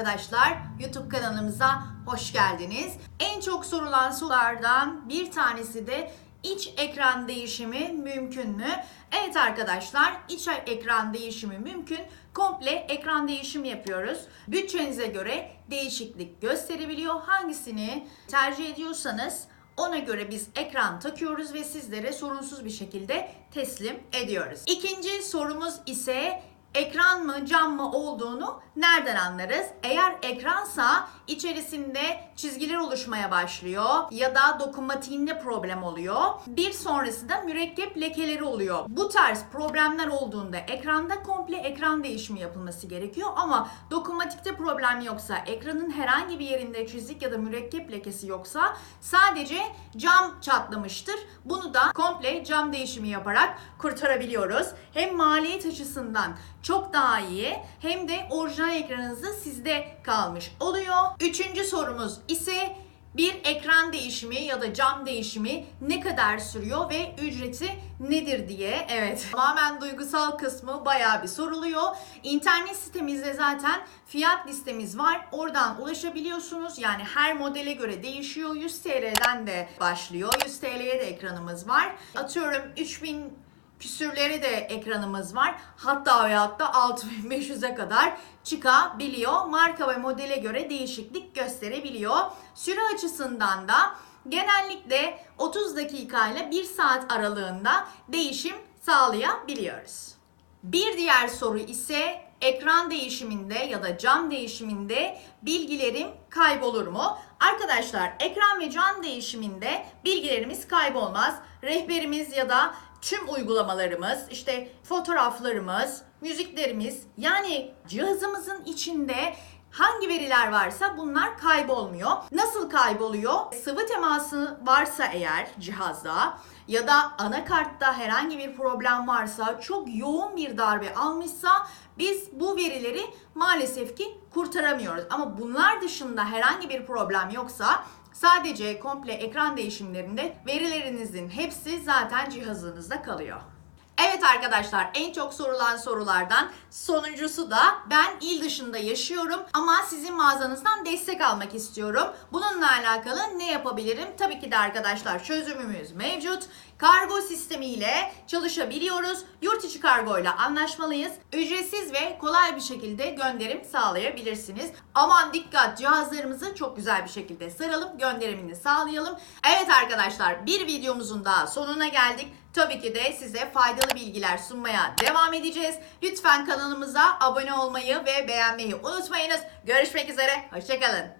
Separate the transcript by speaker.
Speaker 1: arkadaşlar. YouTube kanalımıza hoş geldiniz. En çok sorulan sorulardan bir tanesi de iç ekran değişimi mümkün mü? Evet arkadaşlar, iç ekran değişimi mümkün. Komple ekran değişimi yapıyoruz. Bütçenize göre değişiklik gösterebiliyor. Hangisini tercih ediyorsanız ona göre biz ekran takıyoruz ve sizlere sorunsuz bir şekilde teslim ediyoruz. İkinci sorumuz ise ekran mı cam mı olduğunu nereden anlarız? Eğer ekransa içerisinde çizgiler oluşmaya başlıyor ya da dokunmatiğinde problem oluyor. Bir sonrası da mürekkep lekeleri oluyor. Bu tarz problemler olduğunda ekranda komple ekran değişimi yapılması gerekiyor ama dokunmatikte problem yoksa, ekranın herhangi bir yerinde çizik ya da mürekkep lekesi yoksa sadece cam çatlamıştır. Bunu da komple cam değişimi yaparak kurtarabiliyoruz. Hem maliyet açısından çok daha iyi hem de orijinal ekranınızda sizde kalmış oluyor. Üçüncü sorumuz ise bir ekran değişimi ya da cam değişimi ne kadar sürüyor ve ücreti nedir diye. Evet tamamen duygusal kısmı bayağı bir soruluyor. İnternet sitemizde zaten fiyat listemiz var. Oradan ulaşabiliyorsunuz. Yani her modele göre değişiyor. 100 TL'den de başlıyor. 100 TL'ye de ekranımız var. Atıyorum 3000 küsürleri de ekranımız var. Hatta ve hatta 6500'e kadar çıkabiliyor. Marka ve modele göre değişiklik gösterebiliyor. Süre açısından da genellikle 30 dakika ile 1 saat aralığında değişim sağlayabiliyoruz. Bir diğer soru ise ekran değişiminde ya da cam değişiminde bilgilerim kaybolur mu? Arkadaşlar ekran ve cam değişiminde bilgilerimiz kaybolmaz. Rehberimiz ya da tüm uygulamalarımız, işte fotoğraflarımız, müziklerimiz yani cihazımızın içinde hangi veriler varsa bunlar kaybolmuyor. Nasıl kayboluyor? Sıvı teması varsa eğer cihazda ya da anakartta herhangi bir problem varsa, çok yoğun bir darbe almışsa biz bu verileri maalesef ki kurtaramıyoruz. Ama bunlar dışında herhangi bir problem yoksa Sadece komple ekran değişimlerinde verilerinizin hepsi zaten cihazınızda kalıyor. Evet arkadaşlar en çok sorulan sorulardan sonuncusu da ben il dışında yaşıyorum ama sizin mağazanızdan destek almak istiyorum. Bununla alakalı ne yapabilirim? Tabii ki de arkadaşlar çözümümüz mevcut. Kargo sistemiyle çalışabiliyoruz. Yurt içi kargo ile anlaşmalıyız. Ücretsiz ve kolay bir şekilde gönderim sağlayabilirsiniz. Aman dikkat cihazlarımızı çok güzel bir şekilde saralım gönderimini sağlayalım. Evet arkadaşlar bir videomuzun daha sonuna geldik. Tabii ki de size faydalı bilgiler sunmaya devam edeceğiz. Lütfen kanalımıza abone olmayı ve beğenmeyi unutmayınız. Görüşmek üzere, hoşçakalın.